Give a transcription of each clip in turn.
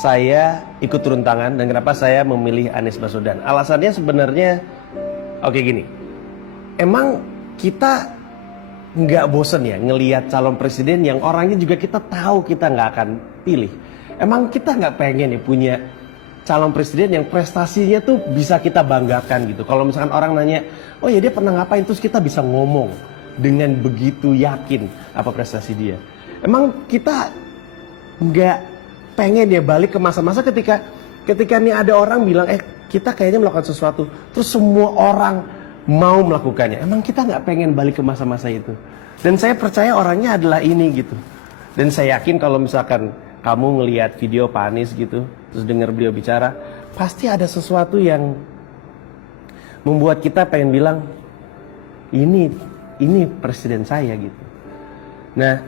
saya ikut turun tangan dan kenapa saya memilih Anies Baswedan. Alasannya sebenarnya oke gini. Emang kita nggak bosen ya ngelihat calon presiden yang orangnya juga kita tahu kita nggak akan pilih. Emang kita nggak pengen ya punya calon presiden yang prestasinya tuh bisa kita banggakan gitu. Kalau misalkan orang nanya, oh ya dia pernah ngapain, terus kita bisa ngomong dengan begitu yakin apa prestasi dia. Emang kita nggak pengen dia balik ke masa-masa ketika nih ada orang bilang, kita kayaknya melakukan sesuatu, terus semua orang mau melakukannya. Emang kita nggak pengen balik ke masa-masa itu? Dan saya percaya orangnya adalah ini gitu. Dan saya yakin kalau misalkan kamu ngelihat video Pak Anies gitu, terus dengar beliau bicara, pasti ada sesuatu yang membuat kita pengen bilang, ini presiden saya gitu. Nah,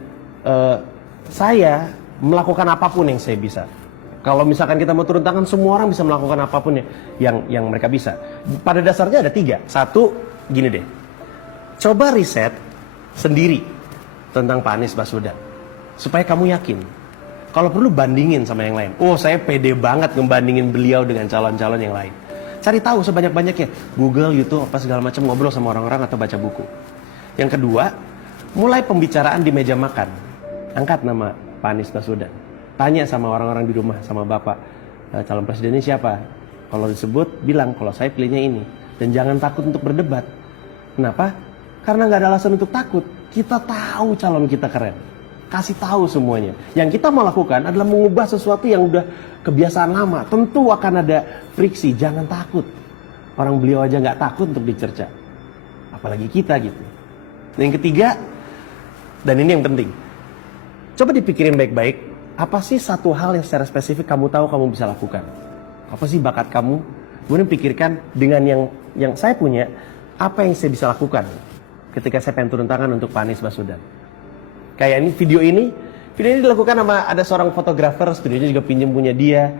saya melakukan apapun yang saya bisa. Kalau misalkan kita mau turun tangan, semua orang bisa melakukan apapun yang mereka bisa. Pada dasarnya ada 3. Satu, gini deh. Coba riset sendiri tentang Pak Anies Baswedan. Supaya kamu yakin. Kalau perlu bandingin sama yang lain. Oh, saya pede banget ngebandingin beliau dengan calon-calon yang lain. Cari tahu sebanyak-banyaknya. Google, YouTube, apa segala macam, ngobrol sama orang-orang atau baca buku. Yang kedua, mulai pembicaraan di meja makan. Angkat nama Pak Anies Baswedan. Tanya sama orang-orang di rumah, sama bapak, calon presidennya siapa? Kalau disebut, bilang kalau saya pilihnya ini. Dan jangan takut untuk berdebat. Kenapa? Karena nggak ada alasan untuk takut. Kita tahu calon kita keren. Kasih tahu semuanya. Yang kita mau lakukan adalah mengubah sesuatu yang udah kebiasaan lama. Tentu akan ada friksi. Jangan takut. Orang beliau aja nggak takut untuk dicerca. Apalagi kita gitu. Dan yang ketiga, dan ini yang penting. Coba dipikirin baik-baik. Apa sih satu hal yang secara spesifik kamu tahu kamu bisa lakukan? Apa sih bakat kamu? Kemudian pikirkan dengan yang saya punya, apa yang saya bisa lakukan ketika saya pengen turun tangan untuk Pak Anies Baswedan. Kayak ini video ini dilakukan sama ada seorang fotografer, studionya juga pinjam punya dia.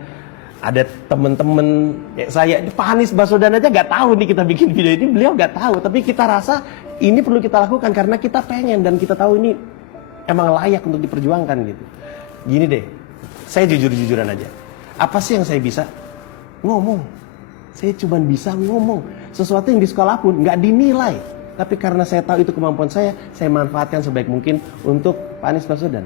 Ada temen-temen saya, Pak Anies Baswedan aja nggak tahu nih kita bikin video ini, beliau nggak tahu. Tapi kita rasa ini perlu kita lakukan karena kita pengen dan kita tahu ini emang layak untuk diperjuangkan gitu. Gini deh, saya jujur-jujuran aja. Apa sih yang saya bisa? Ngomong. Saya cuma bisa ngomong. Sesuatu yang di sekolah pun nggak dinilai. Tapi karena saya tahu itu kemampuan saya manfaatkan sebaik mungkin untuk Pak Anies Baswedan.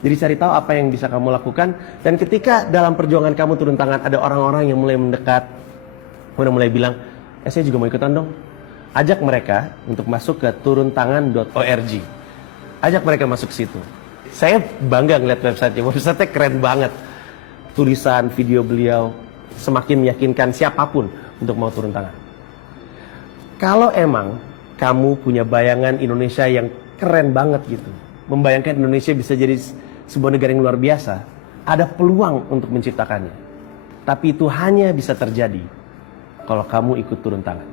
Jadi cari tahu apa yang bisa kamu lakukan. Dan ketika dalam perjuangan kamu turun tangan, ada orang-orang yang mulai mendekat, mulai bilang, saya juga mau ikutan dong. Ajak mereka untuk masuk ke turuntangan.org. Ajak mereka masuk ke situ. Saya bangga ngeliat websitenya. Websitenya keren banget. Tulisan, video beliau semakin meyakinkan siapapun untuk mau turun tangan. Kalau emang kamu punya bayangan Indonesia yang keren banget gitu, membayangkan Indonesia bisa jadi sebuah negara yang luar biasa, ada peluang untuk menciptakannya. Tapi itu hanya bisa terjadi kalau kamu ikut turun tangan.